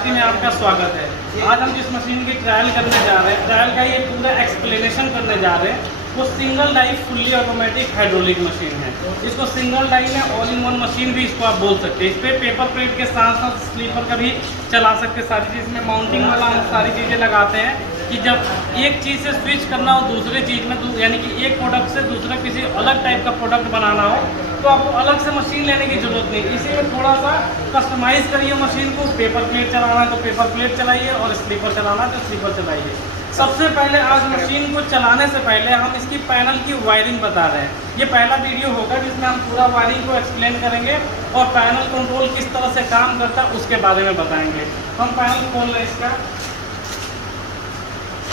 Industry में आपका स्वागत है। आज हम जिस मशीन की ट्रायल करने जा रहे हैं, ट्रायल का ये पूरा एक्सप्लेनेशन करने जा रहे हैं, वो single die fully automatic hydraulic machine है। इसको सिंगल डाई में ऑल इन वन मशीन भी इसको आप बोल सकते हैं। इस पर पेपर प्लेट के साथ साथ स्लीपर का भी चला सकते हैं। सारी चीज़ में माउंटिंग वाला हम सारी चीज़ें लगाते हैं कि जब एक चीज़ से स्विच करना हो दूसरे चीज़ में, यानी कि एक प्रोडक्ट से दूसरा किसी अलग टाइप का प्रोडक्ट बनाना हो तो आपको अलग से मशीन लेने की ज़रूरत नहीं। इसी में थोड़ा सा कस्टमाइज़ करिए मशीन को। पेपर प्लेट चलाना है तो पेपर प्लेट चलाइए और स्लीपर चलाना है तो स्लीपर चलाइए। सबसे पहले आज मशीन को चलाने से पहले हम इसकी पैनल की वायरिंग बता रहे हैं। ये पहला वीडियो होगा जिसमें हम पूरा वायरिंग को एक्सप्लेन करेंगे और पैनल कंट्रोल किस तरह से काम करता है उसके बारे में बताएंगे। हम पैनल खोल रहे हैं इसका।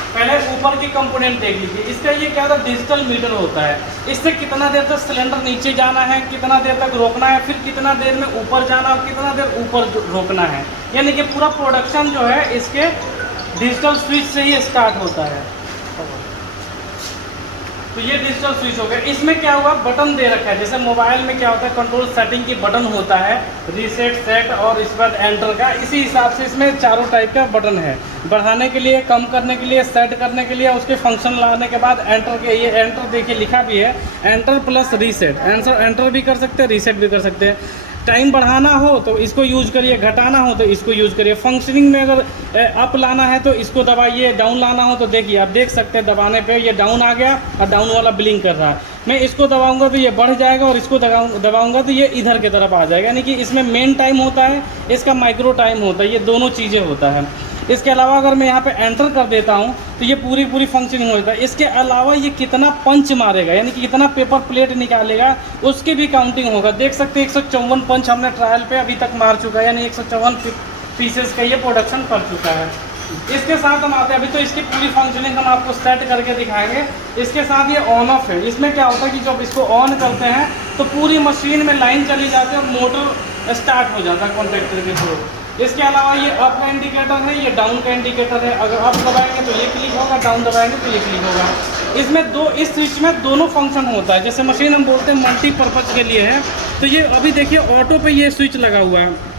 पहले ऊपर की कंपोनेंट देख लीजिए। इसका ये क्या होता है, डिजिटल मीटर होता है। इससे कितना देर तक सिलेंडर नीचे जाना है, कितना देर तक रोकना है, फिर कितना देर में ऊपर जाना और कितना देर ऊपर रोकना है। यानी कि पूरा प्रोडक्शन जो है इसके डिजिटल स्विच से ही स्टार्ट होता है। तो ये डिजिटल स्विच हो गया। इसमें क्या हुआ, बटन दे रखा है। जैसे मोबाइल में क्या होता है, कंट्रोल सेटिंग की बटन होता है, रीसेट, सेट और इस बाद एंटर का। इसी हिसाब से इसमें चारों टाइप का बटन है। बढ़ाने के लिए, कम करने के लिए, सेट करने के लिए, उसके फंक्शन लाने के बाद एंटर के, ये एंटर देखिए लिखा भी है, एंटर प्लस रीसेट। एंटर भी कर सकते हैं, रीसेट भी कर सकते हैं। टाइम बढ़ाना हो तो इसको यूज करिए, घटाना हो तो इसको यूज करिए। फंक्शनिंग में अगर अप लाना है तो इसको दबाइए, डाउन लाना हो तो देखिए आप देख सकते हैं दबाने पे ये डाउन आ गया और डाउन वाला ब्लिंक कर रहा है। मैं इसको दबाऊंगा तो ये बढ़ जाएगा और इसको दबाऊंगा तो ये इधर की तरफ आ जाएगा। यानी कि इसमें मेन टाइम होता है, इसका माइक्रो टाइम होता है, ये दोनों चीज़ें होता है। इसके अलावा अगर मैं यहाँ पे एंटर कर देता हूँ तो ये पूरी फंक्शनिंग होता है। इसके अलावा ये कितना पंच मारेगा, यानी कि कितना पेपर प्लेट निकालेगा, उसकी भी काउंटिंग होगा। देख सकते हैं 154 पंच हमने ट्रायल पे अभी तक मार चुका है, यानी 154 पीसेस का ये प्रोडक्शन कर चुका है। इसके साथ हम आते हैं, अभी तो इसकी पूरी फंक्शनिंग हम आपको सेट करके दिखाएंगे। इसके साथ ये ऑन ऑफ है। इसमें क्या होता है कि जब इसको ऑन करते हैं तो पूरी मशीन में लाइन चली जाती है और मोटर स्टार्ट हो जाता है कॉन्टैक्टर के थ्रू। इसके अलावा ये अप का इंडिकेटर है, ये डाउन का इंडिकेटर है। अगर अप दबाएंगे तो ये क्लिक होगा, डाउन दबाएंगे तो ये क्लिक होगा। इसमें इस स्विच में दोनों फंक्शन होता है। जैसे मशीन हम बोलते हैं मल्टीपर्पज़ के लिए है, तो ये अभी देखिए ऑटो पे ये स्विच लगा हुआ है।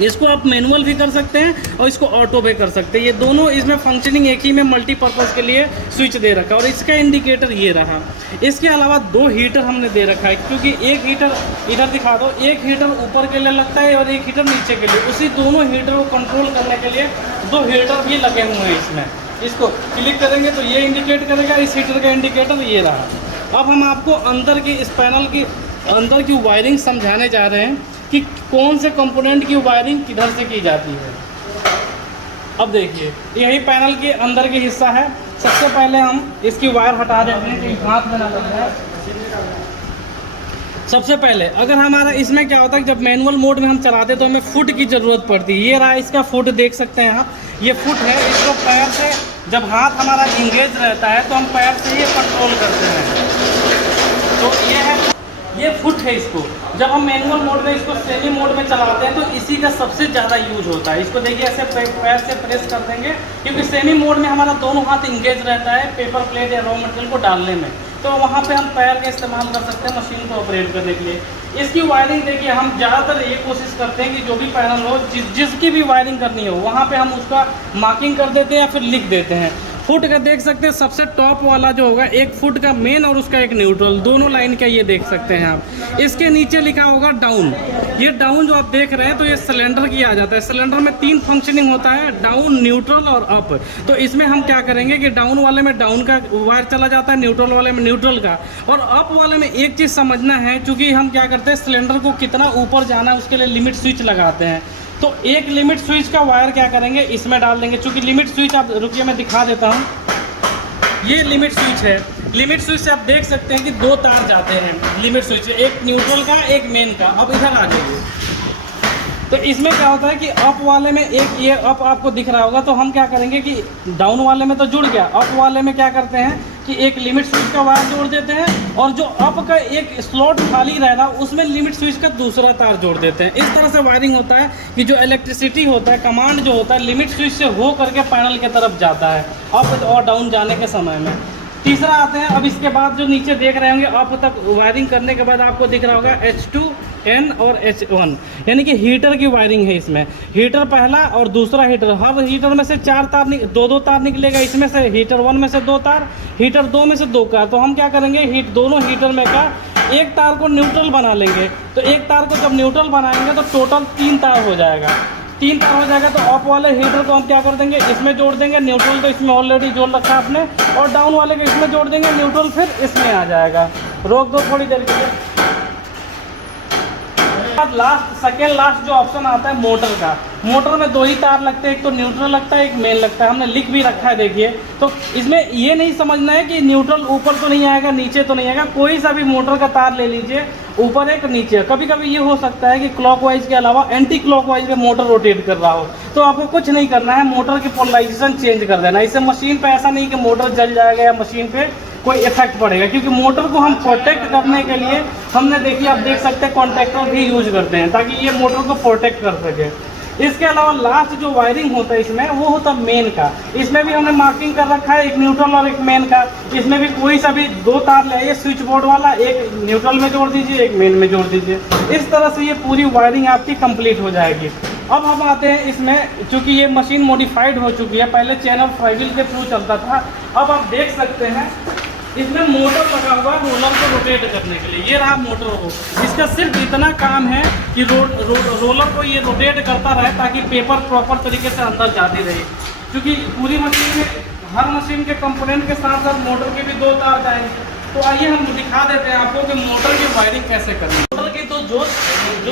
इसको आप मैनुअल भी कर सकते हैं और इसको ऑटो भी कर सकते हैं। ये दोनों इसमें फंक्शनिंग एक ही में मल्टीपर्पज़ के लिए स्विच दे रखा है और इसका इंडिकेटर ये रहा। इसके अलावा 2 हीटर हमने दे रखा है, क्योंकि एक हीटर इधर दिखा दो, एक हीटर ऊपर के लिए लगता है और एक हीटर नीचे के लिए। उसी दोनों हीटर को कंट्रोल करने के लिए 2 हीटर भी लगे हुए हैं इसमें। इसको क्लिक करेंगे तो ये इंडिकेट करेगा, इस हीटर का इंडिकेटर ये रहा। अब हम आपको अंदर की, इस पैनल की अंदर की वायरिंग समझाने जा रहे हैं कि कौन से कंपोनेंट की वायरिंग किधर से की जाती है। अब देखिए यही पैनल के अंदर के हिस्सा है। सबसे पहले हम इसकी वायर हटा देते हैं कि हाथ में ना लग जाए। सबसे पहले अगर हमारा इसमें क्या होता है, जब मैनुअल मोड में हम चलाते तो हमें फुट की ज़रूरत पड़ती है। ये रहा इसका फुट, देख सकते हैं आप, ये फुट है। इसको पैर से, जब हाथ हमारा इंगेज रहता है तो हम पैर से ये कंट्रोल करते हैं। तो ये फुट है। इसको जब हम मैनुअल मोड में, इसको सेमी मोड में चलाते हैं तो इसी का सबसे ज़्यादा यूज होता है। इसको देखिए ऐसे पैर से प्रेस कर देंगे, क्योंकि सेमी मोड में हमारा दोनों हाथ इंगेज रहता है पेपर प्लेट या रॉ मटेरियल को डालने में। तो वहाँ पे हम पैर का इस्तेमाल कर सकते हैं मशीन को ऑपरेट करने के लिए। इसकी वायरिंग देखिए, हम ज़्यादातर ये कोशिश करते हैं कि जो भी पैनल हो, जिसकी भी वायरिंग करनी हो, वहाँ पे हम उसका मार्किंग कर देते हैं या फिर लिख देते हैं। फुट का देख सकते हैं, सबसे टॉप वाला जो होगा 1 फुट का मेन और उसका एक न्यूट्रल, दोनों लाइन का ये देख सकते हैं आप। इसके नीचे लिखा होगा डाउन। ये डाउन जो आप देख रहे हैं तो ये सिलेंडर की आ जाता है। सिलेंडर में 3 फंक्शनिंग होता है, डाउन, न्यूट्रल और अप। तो इसमें हम क्या करेंगे कि डाउन वाले में डाउन का वायर चला जाता है, न्यूट्रल वाले में न्यूट्रल का। और अप वाले में एक चीज़ समझना है, चूँकि हम क्या करते हैं, सिलेंडर को कितना ऊपर जाना है उसके लिए लिमिट स्विच लगाते हैं। तो एक लिमिट स्विच का वायर क्या करेंगे, इसमें डाल देंगे। चूँकि लिमिट स्विच, आप रुकिए मैं दिखा देता हूँ। ये लिमिट स्विच है। लिमिट स्विच से आप देख सकते हैं कि 2 तार जाते हैं लिमिट स्विच, एक न्यूट्रल का, एक मेन का। अब इधर आ जाइए, तो इसमें क्या होता है कि अप वाले में एक ये अप आपको दिख रहा होगा, तो हम क्या करेंगे कि डाउन वाले में तो जुड़ गया, अप वाले में क्या करते हैं कि एक लिमिट स्विच का वायर जोड़ देते हैं और जो अप का एक स्लॉट खाली रह रहा उसमें लिमिट स्विच का दूसरा तार जोड़ देते हैं। इस तरह से वायरिंग होता है कि जो इलेक्ट्रिसिटी होता है, कमांड जो होता है, लिमिट स्विच से हो करके पैनल की तरफ जाता है अप और डाउन जाने के समय में। तीसरा आते हैं, अब इसके बाद जो नीचे देख रहे होंगे अप तक वायरिंग करने के बाद आपको दिख रहा होगा H2N और H1, यानी कि हीटर की वायरिंग है इसमें। हीटर पहला और दूसरा हीटर, हर हीटर में से 4 तार दो तार निकलेगा इसमें से, हीटर 1 में से 2 तार, हीटर 2 में से 2 तार। तो हम क्या करेंगे, दोनों हीटर में का एक तार को न्यूट्रल बना लेंगे। तो एक तार को जब न्यूट्रल बनाएंगे तो टोटल 3 तार हो जाएगा। 3 तार हो जाएगा तो अप वाले हीटर को हम क्या कर देंगे, इसमें जोड़ देंगे। न्यूट्रल तो इसमें ऑलरेडी जोड़ रखा है आपने, और डाउन वाले को इसमें जोड़ देंगे न्यूट्रल, फिर इसमें आ जाएगा। रोक दो थोड़ी देर के लिए। सेकेंड लास्ट जो ऑप्शन आता है मोटर का, मोटर में 2 ही तार लगते हैं, एक तो न्यूट्रल लगता है, एक मेन लगता है। हमने लिख भी रखा है, देखिए। तो इसमें ये नहीं समझना है कि न्यूट्रल ऊपर तो नहीं आएगा, नीचे तो नहीं आएगा। कोई सा भी मोटर का तार ले लीजिए, ऊपर एक नीचे। कभी कभी ये हो सकता है कि क्लॉकवाइज के अलावा एंटी क्लॉकवाइज में मोटर रोटेट कर रहा हो, तो आपको कुछ नहीं करना है, मोटर की पोलराइजेशन चेंज कर देना। इससे मशीन पे ऐसा नहीं कि मोटर जल जाएगा या मशीन पे कोई इफेक्ट पड़ेगा, क्योंकि मोटर को हम प्रोटेक्ट करने के लिए हमने देखिए, आप देख सकते हैं कॉन्टैक्टर भी यूज करते हैं ताकि ये मोटर को प्रोटेक्ट कर सके। इसके अलावा लास्ट जो वायरिंग होता है इसमें, वो होता है मेन का। इसमें भी हमने मार्किंग कर रखा है, एक न्यूट्रल और एक मेन का। इसमें भी कोई सा भी 2 तार ले आइए स्विच बोर्ड वाला, एक न्यूट्रल में जोड़ दीजिए, एक मेन में जोड़ दीजिए। इस तरह से ये पूरी वायरिंग आपकी कंप्लीट हो जाएगी। अब हम आते हैं इसमें, चूँकि ये मशीन मॉडिफाइड हो चुकी है, पहले चैनल फ्लाईव्हील के थ्रू चलता था। अब आप देख सकते हैं इसमें मोटर लगा हुआ है रोलर को रोटेट करने के लिए। ये रहा मोटर हो, इसका सिर्फ इतना काम है कि रोलर को ये रोटेट करता रहे ताकि पेपर प्रॉपर तरीके से अंदर जाती रहे। क्योंकि पूरी मशीन में, हर मशीन के कंपोनेंट के साथ साथ मोटर के भी 2 तार जाएंगे। तो आइए हम दिखा देते हैं आपको कि मोटर की वायरिंग कैसे करनी है। मोटर की तो जो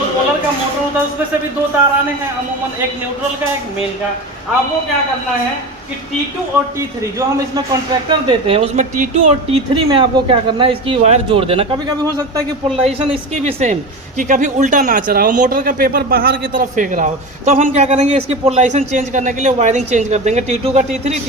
रोलर का मोटर होता है उसमें से भी 2 तार आने हैं अमूमन, एक न्यूट्रल का एक मेन का। आपको क्या करना है कि T2 और T3 जो हम इसमें कॉन्ट्रैक्टर देते हैं, उसमें T2 और T3 में आपको क्या करना है, इसकी वायर जोड़ देना। कभी कभी हो सकता है कि पोलराइजेशन इसकी भी सेम, कि कभी उल्टा नाच रहा हो, मोटर का पेपर बाहर की तरफ फेंक रहा हो, तो हम क्या करेंगे, इसकी पोलराइजेशन चेंज करने के लिए वायरिंग चेंज कर देंगे। T2 का T3,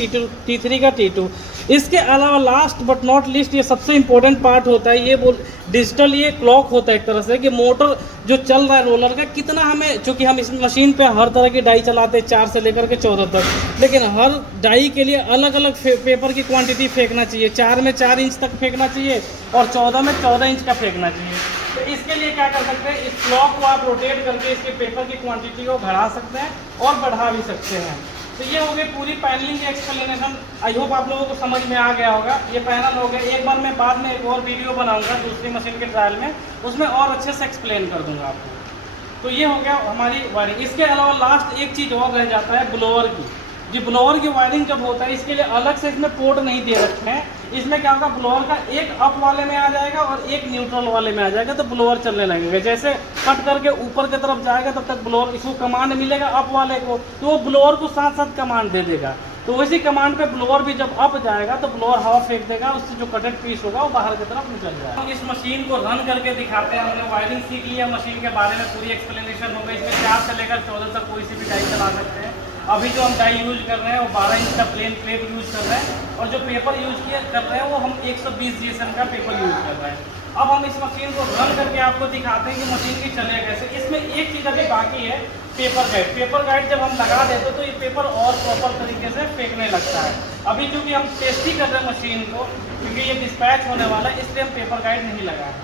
T3 का T2। इसके अलावा लास्ट बट नॉट लिस्ट, ये सबसे इंपॉर्टेंट पार्ट होता है, ये डिजिटल ये क्लॉक होता है एक तरह से, कि मोटर जो चल रहा है रोलर का कितना हमें, चूँकि हम इस मशीन पे हर तरह की डाई चलाते हैं 4 से लेकर के 14 तक, लेकिन हर डाई के लिए अलग अलग पेपर की क्वांटिटी फेंकना चाहिए। 4 में 4 इंच तक फेंकना चाहिए और 14 में 14 इंच का फेंकना चाहिए। तो इसके लिए क्या कर सकते हैं, इस क्लॉक को आप रोटेट करके इसके पेपर की क्वांटिटी को बढ़ा सकते हैं और बढ़ा भी सकते हैं। तो ये हो गई पूरी पैनलिंग की एक्सप्लेनेशन। आई होप आप लोगों को समझ में आ गया होगा। ये पैनल हो गया, एक बार मैं बाद में एक और वीडियो बनाऊंगा दूसरी मशीन के ट्रायल में, उसमें और अच्छे से एक्सप्लेन कर दूंगा आपको। तो ये हो गया हमारी वायरिंग। इसके अलावा लास्ट एक चीज़ और रह जाता है ब्लोअर की। जी ब्लोअर की वायरिंग जब होता है, इसके लिए अलग से इसमें पोर्ट नहीं दे रखे हैं। इसमें क्या होगा, ब्लोअर का एक अप वाले में आ जाएगा और एक न्यूट्रल वाले में आ जाएगा, तो ब्लोअर चलने लगेगा। जैसे कट करके ऊपर की तरफ जाएगा तब तक ब्लोअर, इसको कमांड मिलेगा अप वाले को, तो वो ब्लोअर को साथ साथ कमांड दे देगा। तो उसी कमांड पे ब्लोअर भी जब अप जाएगा तो ब्लोअर हवा फेंक देगा, उससे जो कटेड पीस होगा वो बाहर की तरफ निकल जाएगा। हम इस मशीन को रन करके दिखाते हैं। हमने वायरिंग सीख लिया, मशीन के बारे में पूरी एक्सप्लेनेशन हो गई। इसमें 4 से लेकर 14 तक कोई सी भी डाई चला सकते हैं। अभी जो हम डाई यूज कर रहे हैं वो 12 इंच का प्लेन प्लेट यूज कर रहे हैं, और जो पेपर यूज कर रहे हैं वो हम 120 GSM का पेपर यूज कर रहे हैं। अब हम इस मशीन को रन करके आपको दिखाते हैं कि मशीन की चले कैसे। इसमें एक चीज़ अभी बाकी है, पेपर गाइड। पेपर गाइड जब हम लगा देते तो ये पेपर और प्रॉपर तरीके से फेंकने लगता है। अभी चूँकि हम टेस्ट ही कर रहे हैं मशीन को, क्योंकि ये डिस्पैच होने वाला है, इसलिए हम पेपर गाइड नहीं लगाए।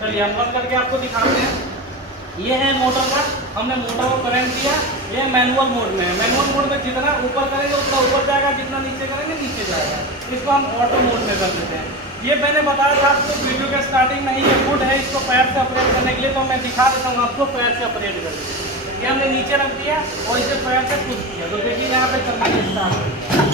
चलिए हम रन करके आपको दिखाते हैं। ये है मोटर का, हमने मोटर को करंट दिया। ये मैनुअल मोड में है। मैनुअल मोड में जितना ऊपर करेंगे उतना ऊपर जाएगा, जितना नीचे करेंगे नीचे जाएगा। इसको हम ऑटो मोड में कर देते हैं। ये मैंने बताया था आपको वीडियो के स्टार्टिंग में ही, ये फुट है, इसको पैर से ऑपरेट करने के लिए, तो मैं दिखा देता हूँ आपको पैर से ऑपरेट करके। ये हमने नीचे रख दिया और इसे पैर से पुश किया, तो देखिए यहाँ पे चलना स्टार्ट हो गया।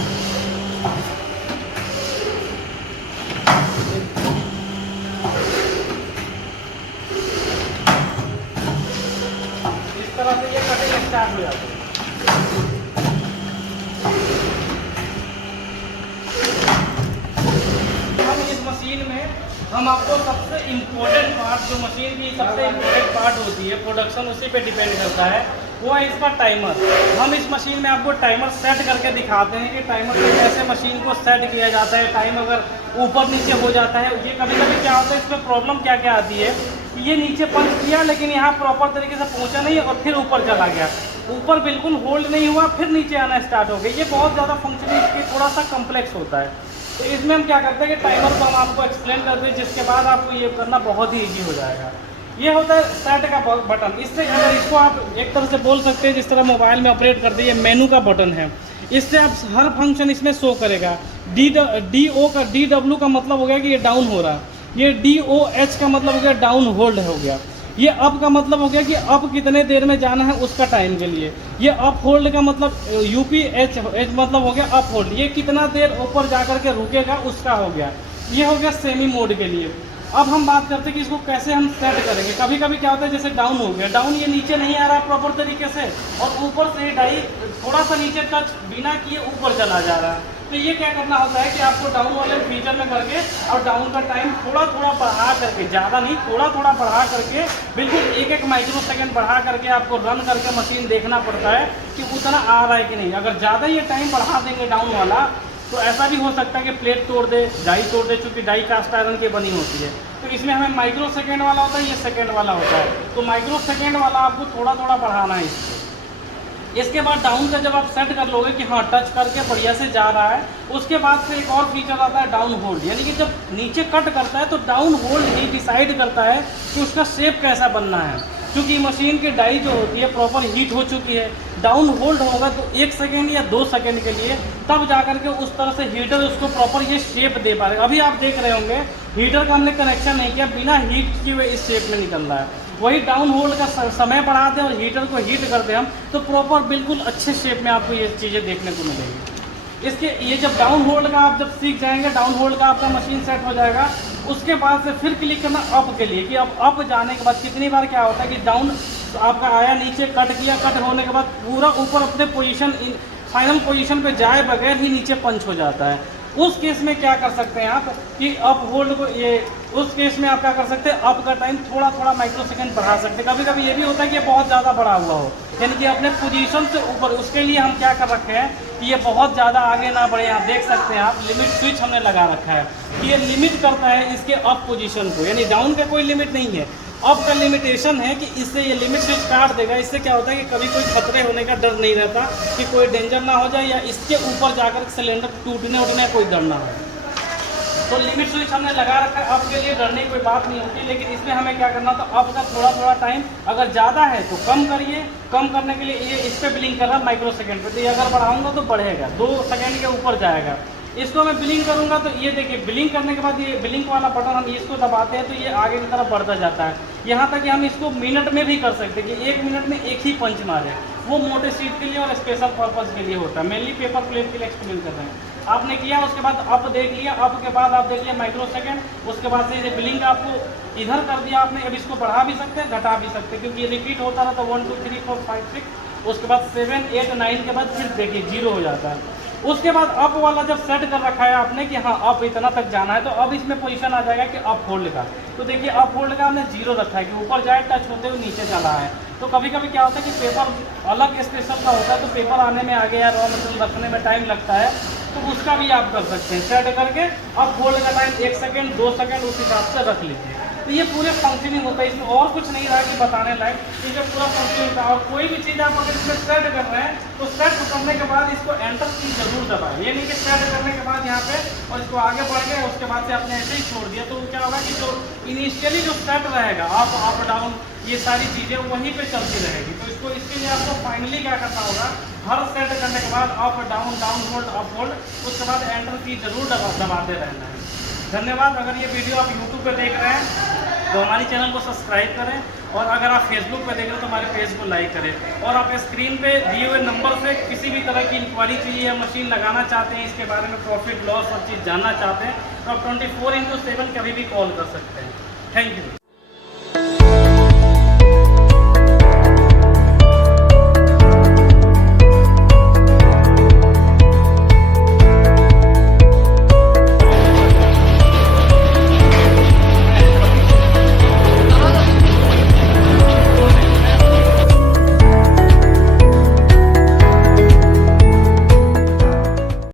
इस तरह से ये कटिंग स्टार्ट हो जाती है। हम इस मशीन में हम आपको सबसे इम्पोर्टेंट पार्ट, जो मशीन की सबसे इम्पोर्टेंट पार्ट होती है, प्रोडक्शन उसी पे डिपेंड करता है, वो है इसका टाइमर। हम इस मशीन में आपको टाइमर सेट करके दिखाते हैं कि टाइमर से कैसे मशीन को सेट किया जाता है। टाइम अगर ऊपर नीचे हो जाता है, ये कभी कभी क्या होता है, इसमें प्रॉब्लम क्या क्या आती है, ये नीचे पंच किया लेकिन यहाँ प्रॉपर तरीके से पहुँचा नहीं और फिर ऊपर चला गया, ऊपर बिल्कुल होल्ड नहीं हुआ, फिर नीचे आना स्टार्ट हो गया। ये बहुत ज़्यादा फंक्शनिंग इसकी थोड़ा सा कम्प्लेक्स होता है। तो इसमें हम क्या करते हैं कि टाइमर को हम आपको एक्सप्लेन करते हैं, जिसके बाद आपको ये करना बहुत ही ईजी हो जाएगा। ये होता है सेट का बटन। इससे अगर इसको आप एक तरह से बोल सकते हैं जिस तरह मोबाइल में ऑपरेट करते हैं, ये मेनू का बटन है। इससे आप हर फंक्शन इसमें शो करेगा। DW का मतलब हो गया कि ये डाउन हो रहा है, ये DOH का मतलब हो गया डाउन होल्ड हो गया, ये अप का मतलब हो गया कि अप कितने देर में जाना है उसका टाइम के लिए, ये अप होल्ड का मतलब UPH मतलब हो गया अप होल्ड, ये कितना देर ऊपर जा कर के रुकेगा उसका हो गया। ये हो गया सेमी मोड के लिए। अब हम बात करते हैं कि इसको कैसे हम सेट करेंगे। कभी कभी क्या होता है जैसे डाउन हो गया, डाउन ये नीचे नहीं आ रहा प्रॉपर तरीके से और ऊपर से डाई थोड़ा सा नीचे टच बिना किए ऊपर चला जा रहा है। तो ये क्या करना होता है कि आपको डाउन वाले फीचर में करके और डाउन का टाइम थोड़ा थोड़ा बढ़ा करके, ज़्यादा नहीं थोड़ा थोड़ा बढ़ा करके, बिल्कुल 1-1 माइक्रो सेकेंड बढ़ा करके आपको रन करके मशीन देखना पड़ता है कि उतना आ रहा है कि नहीं। अगर ज़्यादा ये टाइम बढ़ा देंगे डाउन वाला तो ऐसा भी हो सकता है कि प्लेट तोड़ दे, डाई तोड़ दे, चूँकि डाई कास्ट आयरन की बनी होती है। तो इसमें हमें माइक्रो सेकेंड वाला होता है, ये सेकेंड वाला होता है। तो माइक्रो सेकेंड वाला आपको थोड़ा थोड़ा बढ़ाना है इसको। इसके बाद डाउन का जब आप सेट कर लोगे कि हाँ टच करके बढ़िया से जा रहा है, उसके बाद से एक और फीचर आता है डाउन होल्ड, यानी कि जब नीचे कट करता है तो डाउन होल्ड ही डिसाइड करता है कि उसका शेप कैसा बनना है। क्योंकि मशीन की डाई जो होती है प्रॉपर हीट हो चुकी है, डाउन होल्ड होगा तो 1 सेकेंड या 2 सेकेंड के लिए, तब जाकर के उस तरह से हीटर उसको प्रॉपर ये शेप दे पा रहे। अभी आप देख रहे होंगे हीटर का हमने कनेक्शन नहीं किया, बिना हीट किए हुए इस शेप में निकल रहा है। वही डाउन होल्ड का समय बढ़ा दें और हीटर को हीट कर दें हम, तो प्रॉपर बिल्कुल अच्छे शेप में आपको ये चीज़ें देखने को मिलेगी। इसके ये जब डाउन होल्ड का आप जब सीख जाएंगे, डाउन होल्ड का आपका मशीन सेट हो जाएगा, उसके बाद से फिर क्लिक करना अप के लिए कि अब अप जाने के बाद कितनी बार क्या होता है कि डाउन आपका आया, नीचे कट किया, कट होने के बाद पूरा ऊपर अपने पोजीशन फाइनल पोजीशन पे जाए बगैर ही नीचे पंच हो जाता है। उस केस में क्या कर सकते हैं आप कि अप होल्ड को ये, उस केस में आप क्या कर सकते हैं, अप का टाइम थोड़ा थोड़ा माइक्रो सेकेंड बढ़ा सकते हैं। कभी कभी ये भी होता है कि बहुत ज़्यादा बढ़ा हुआ हो, यानी कि अपने पोजीशन से ऊपर, उसके लिए हम क्या कर रखे हैं कि ये बहुत ज़्यादा आगे ना बढ़े। यहाँ देख सकते हैं आप लिमिट स्विच हमने लगा रखा है कि ये लिमिट करता है इसके अप पोजीशन को, यानी डाउन का कोई लिमिट नहीं है, अप का लिमिटेशन है कि इससे ये लिमिट स्विच काट देगा। इससे क्या होता है कि कभी कोई खतरे होने का डर नहीं रहता कि कोई डेंजर ना हो जाए या इसके ऊपर जाकर सिलेंडर टूटने उठने का कोई डर ना हो। तो लिमिट स्विच हमने लगा रखा है, अप के लिए डरने की कोई बात नहीं होती। लेकिन इसमें हमें क्या करना, तो अप का थोड़ा थोड़ा टाइम अगर ज़्यादा है तो कम करिए, कम करने के लिए ये इस पर बिलिंग कर रहा है माइक्रो सेकेंड पे, तो ये अगर बढ़ाऊंगा तो बढ़ेगा, 2 सेकेंड के ऊपर जाएगा। इसको मैं बिलिंग करूंगा तो ये देखिए बिलिंग करने के बाद ये बिलिंग वाला बटन हम इसको दबाते हैं तो ये आगे की तरफ बढ़ता जाता है। यहाँ तक कि हम इसको मिनट में भी कर सकते हैं कि 1 मिनट में एक ही पंच मारे। वो मोटे सीट के लिए और स्पेशल पर्पज़ के लिए होता है, मेनली पेपर प्लेट के लिए एक्सप्लेन कर रहे हैं। आपने किया, उसके बाद अप देख लिया, अप के बाद आप देख लिया माइक्रो सेकेंड, उसके बाद से ये बिलिंग आपको इधर कर दिया आपने। अब इसको बढ़ा भी सकते हैं, घटा भी सकते हैं, क्योंकि ये रिपीट होता रहा तो 1 2 3 4 5 6, उसके बाद 7 8 9 के बाद फिर देखिए 0 हो जाता है। उसके बाद अप वाला जब सेट कर रखा है आपने कि हाँ अप इतना तक जाना है, तो अब इसमें पोजीशन आ जाएगा कि अप होल्ड का। तो देखिए अप होल्ड का हमने 0 रखा है कि ऊपर जाए टच होते हुए नीचे चला है। तो कभी कभी क्या होता है कि पेपर अलग स्पेशल का होता है, तो पेपर आने में आगे या रॉ मटेरियल रखने में टाइम लगता है, तो उसका भी आप कर सकते हैं सेट करके। अप होल्ड का टाइम 1 सेकेंड 2 सेकेंड उस हिसाब से रख लीजिए। तो ये पूरे फंक्शनिंग होता है, इसमें और कुछ नहीं रहा कि बताने लायक, इसमें पूरा फंक्शनिंग होता है। और कोई भी चीज़ आप अगर इसमें सेट कर रहे हैं तो सेट करने के बाद इसको एंटर की जरूर दबाएं। ये नहीं कि सेट करने के बाद यहाँ पे और इसको आगे बढ़ गए उसके बाद से आपने ऐसे ही छोड़ दिया, तो क्या होगा कि जो इनिशियली जो सेट रहेगा अप डाउन ये सारी चीज़ें वहीं पर चलती रहेगी। तो इसको इसके लिए आपको फाइनली क्या करना होगा, हर सेट करने के बाद up down down hold up hold, उसके बाद एंटर की जरूर दबाते रहना है। धन्यवाद। अगर ये वीडियो आप यूट्यूब पे देख रहे हैं तो हमारे चैनल को सब्सक्राइब करें, और अगर आप फेसबुक पे देख रहे हैं तो हमारे पेज को लाइक करें। और आप स्क्रीन पे दिए हुए नंबर से किसी भी तरह की इंक्वायरी चाहिए या मशीन लगाना चाहते हैं, इसके बारे में प्रॉफिट लॉस सब चीज़ जानना चाहते हैं, तो आप 24/7 कभी भी कॉल कर सकते हैं। Thank you.